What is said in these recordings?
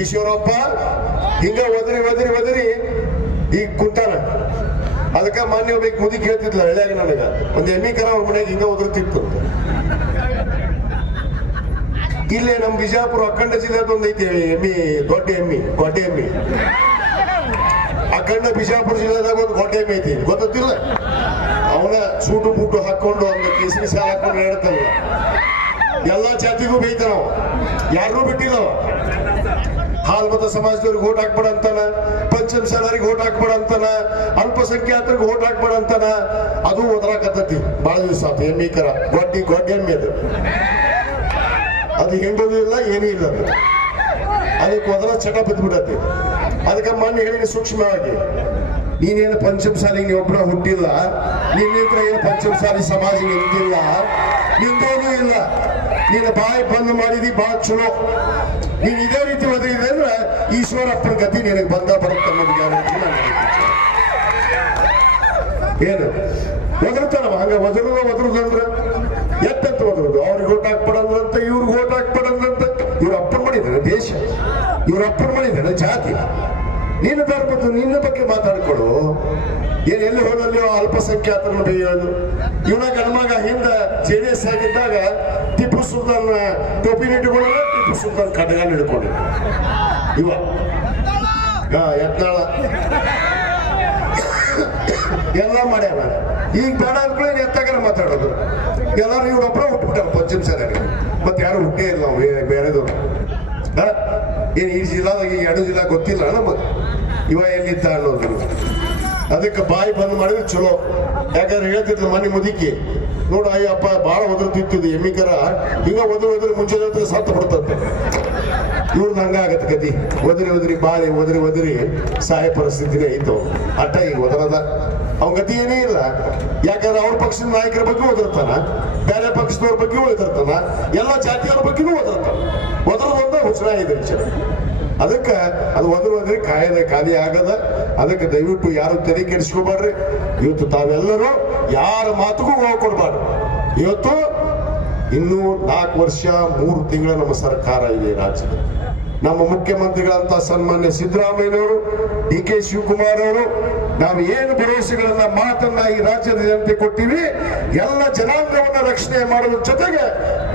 ಈಶ್ವರಪ್ಪ ಹಿಂಗ ಒದರಿ ಒದರಿ ಒದರಿ ಈಗ ಕುಂತಾನ. ಅದಕ್ಕ ಮಾನ್ಯ ಒಬ್ಬ ಮುದಿ ಕೇಳ್ತಿದ್ಲ ಹಳ್ಳಿಯಾಗ ನನಗ. ಒಂದ್ ಎಮ್ಮಿ ಕರ ಅವ್ರ ಮನೆಗೆ ಹಿಂಗ ಒದರ್ತಿತ್ತು. ಇಲ್ಲೇ ನಮ್ ಬಿಜಾಪುರ ಅಖಂಡ ಜಿಲ್ಲೆದ ಒಂದೈತಿ ಎಮ್ಮಿ, ದೊಡ್ಡ ಎಮ್ಮಿ ಗೊಡ್ಡ ಎಮ್ಮಿ. ಅಖಂಡ ಬಿಜಾಪುರ ಜಿಲ್ಲೆದಾಗ ಒಂದು ಗೊಡ್ಡ ಎಮ್ಮಿ ಐತಿ. ಗೊತ್ತಿಲ್ಲ ಅವನ ಸೂಟು ಬೂಟು ಹಾಕೊಂಡು ಒಂದು ಕೇಸರಿ ಸಾಲ ಹಾಕೊಂಡು ಹೇಳ್ತಾನ. ಎಲ್ಲಾ ಜಾತಿಗೂ ಬೈತಾರ? ಯಾರು ಬಿಟ್ಟಿಲ್ಲ? ಅವ. ಹಾಲ್ಮತ ಸಮಾಜದವ್ರಿಗೆ ಓಟ್ ಹಾಕ್ಬೇಡ ಅಂತಾನ ಪಂಚಮಸಾಲರಿಗೆ ಓಟ್ ಹಾಕ್ಬೇಡ ಅಂತಾನ, ಅಲ್ಪಸಂಖ್ಯಾತರಿಗೆ ಓಟ್ ಹಾಕ್ಬೇಡ ಅಂತಾನ, ಅದು ಓದ್ರಾಕತ್ತತಿ ಬಹಳ ದಿವಸ ಆತು, ಎಮ್ಮಿ ಕರ. ಗೊಡ್ಡಿ ಗೊಡ್ಡಿ ಎಮ್ಮೆ ಅದು. ಅದು ಹೆಂಡದು ಇಲ್ಲ, ಏನೂ ಇಲ್ಲ ಅದು. ಅದಕ್ಕೆ ಮೊದಲ ಚಟ ಬಿದ್ದ್ಬಿಡತ್ತೆ ಅದಕ್ಕೆ ಮೊನ್ನೆ ಹೇಳಿ ಸೂಕ್ಷ್ಮವಾಗಿ, ನೀನೇನು ಪಂಚಮಸಾಲಿಗೆ ನೀ ಒಬ್ಬರ ಹುಟ್ಟಿಲ್ಲ, ನಿನ್ನಿಂತ್ರ ಏನು ಪಂಚಮ ಸಾಲಿ ಸಮಾಜ ನಿಂತಿಲ್ಲ, ನಿಂತೇನೂ ಇಲ್ಲ. ನೀನು ಬಾಯಿ ಬಂದ್ ಮಾಡಿದಿ ಬಾಳ್ ಚಲೋ. ನೀನ್ ಇದೇ ರೀತಿ ಒದಗಿದೆ ಅಂದ್ರೆ ಈಶ್ವರಪ್ಪನ ಗತಿ ನಿನಗೆ ಬಂದ ಬರುತ್ತೆ ಅನ್ನೋದು ಗ್ಯಾರಂಟಿ ಏನು? ಒದರ್ತಾನವ? ಹಂಗ ಒದರುದ ಒದರುದಂದ್ರ ಎತ್ತಂತ ಒದರುದು? ಅವ್ರಿಗೆ ಓಟ್ ಹಾಕ್ಬಿಡಂದ್ರಂತ, ಇವ್ರಿಗೆ ಓಟ್ ಹಾಕ್ಬಿಡಂದ್ರಂತ. ಇವ್ರ ಅಪ್ಪನ ಮಾಡಿದ್ದಾರೆ ದೇಶ. ಇವ್ರ ಅಪ್ಪನ ಮಾಡಿದ್ದಾರೆ ಜಾತಿ. ನಿನ್ನ ಧರ್ಮದ್ದು ನಿನ್ನ ಬಗ್ಗೆ ಮಾತಾಡ್ಕೊಡು. ಏನ್ ಎಲ್ಲಿ ಹೋದಲ್ಲಿ ಅಲ್ಪಸಂಖ್ಯಾತರನ್ನು ಬೇಯೋದು. ಇವನ ಗಣಮಗ ಹಿಂದ ಜೆ ಡಿ ಎಸ್ ಆಗಿದ್ದಾಗ ಸುಲ್ತಾನ್ ಟೋಪಿನ ಇಟ್ಕೊಳ್ಳೋಣ ಟಿಪ್ಪು ಸುಲ್ತಾನ್ ಖಡ್ಗಾನ ಹಿಡ್ಕೊಂಡು ಇವ. ಎತ್ನಾಳ ಎಲ್ಲ ಮಾಡ್ಯಾರ ಈಗ ಬೇಡ ಅಂದ್ಕೊಳ್ಳಿ ಎತ್ತಾಗಾರ ಮಾತಾಡೋದು. ಎಲ್ಲರೂ ಇವ್ರೊಬ್ಬರ ಹುಟ್ಬಿಟ್ಟಾರ ಪಶ್ಚಿಮ ಸರಿಯಾಗಿ ಮತ್ತೆ ಯಾರು ಹುಟ್ಟೇ ಇಲ್ಲ ನಾವು ಬೇರೆ ಬೇರೆದವ್ರು. ಏನ್ ಈ ಜಿಲ್ಲಾದಾಗ ಈ ಎರಡು ಜಿಲ್ಲಾ ಗೊತ್ತಿಲ್ಲ ನಮಗೆ. ಇವ ಎಲ್ಲಿದ್ದ ಅನ್ನೋದು. ಅದಕ್ಕೆ ಬಾಯಿ ಬಂದ್ ಮಾಡಿದ್ರೆ ಚಲೋ. ಯಾಕಂದ್ರೆ ಹೇಳ್ತಿದ್ರು ಮನೆ ಮುದುಕಿ. ನೋಡು ಅಯ್ಯಪ್ಪ ಭಾಳ ಒದರ್ತಿತ್ತು ಎಮ್ಮಿಕರ. ಹಿಂಗ ಒದ್ರ ಒದ್ರ ಮುಂಚೆ ಸತ್ತ ಬಿಡ್ತಂತೆ ಇವ್ರದ್ದು ಹಂಗಾಗತ್ತೆ ಗತಿ ಒದರಿ ಒದರಿ, ಬಾರಿ, ಒದರಿ ಒದರಿ. ಸಹಾಯ ಪರಿಸ್ಥಿತಿನೇ ಐತು ಅಟ್ಟ ಈಗ ಒದರದ. ಅವನ ಗತಿ ಏನೇ ಇಲ್ಲ. ಯಾಕಂದ್ರೆ ಅವ್ರ ಪಕ್ಷದ ನಾಯಕರ ಬಗ್ಗೆ ಒದರ್ತಾನ. ಬೇರೆ ಪಕ್ಷದವ್ರ ಬಗ್ಗೆ ಒದರ್ತಾನ. ಎಲ್ಲ ಜಾತಿಯವ್ರ ಬಗ್ಗೆನೂ ಒದರ್ತಾನ. ಒದರದೊಂದ ಹುಚ್ಚರ ಇದೆ ವಿಚಾರ. ಅದಕ್ಕೆ ಅದು ಒದರು ಅಂದ್ರೆ ಕಾಯದ ಖಾಲಿ ಆಗದ. ಅದಕ್ಕೆ ದಯವಿಟ್ಟು ಯಾರು ತೆರೆ ಕೆಡಿಸ್ಕೋಬಾರ್ರಿ. ಇವತ್ತು ತಾವೆಲ್ಲರೂ ಯಾರ ಮಾತುಗೂ ಹೋಗಿ ಕೊಡ್ಬಾರ್ದು ಇವತ್ತು ಇನ್ನೂ ನಾಲ್ಕು ವರ್ಷ, ಮೂರು ತಿಂಗಳ ನಮ್ಮ ಸರ್ಕಾರ ಇದೆ ರಾಜ್ಯದಲ್ಲಿ ನಮ್ಮ ಮುಖ್ಯಮಂತ್ರಿಗಳಂತ ಸನ್ಮಾನ್ಯ ಸಿದ್ದರಾಮಯ್ಯನವರು, ಡಿ ಕೆ ಶಿವಕುಮಾರ್ ಅವರು ನಾವು ಏನು ಭರವಸೆಗಳನ್ನ, ಮಾತನ್ನ ಈ ರಾಜ್ಯದ ಜನತೆ ಕೊಟ್ಟಿವಿ, ಎಲ್ಲ ಜನಾಂಗವನ್ನ ರಕ್ಷಣೆ ಮಾಡೋದ್ರ ಜೊತೆಗೆ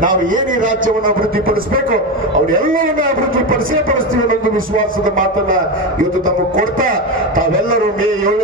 ನಾವು ಏನು ಈ ರಾಜ್ಯವನ್ನು ಅಭಿವೃದ್ಧಿಪಡಿಸಬೇಕು ಅವರೆಲ್ಲವನ್ನ ಅಭಿವೃದ್ಧಿಪಡಿಸೇ ಪಡಿಸ್ತೀವಿ ಅನ್ನೋ ವಿಶ್ವಾಸದ ಮಾತನ್ನ ಇವತ್ತು ತಮಗೆ ಕೊಡ್ತಾ, ತಾವೆಲ್ಲರೂ ಮೇ ಏಳನೇ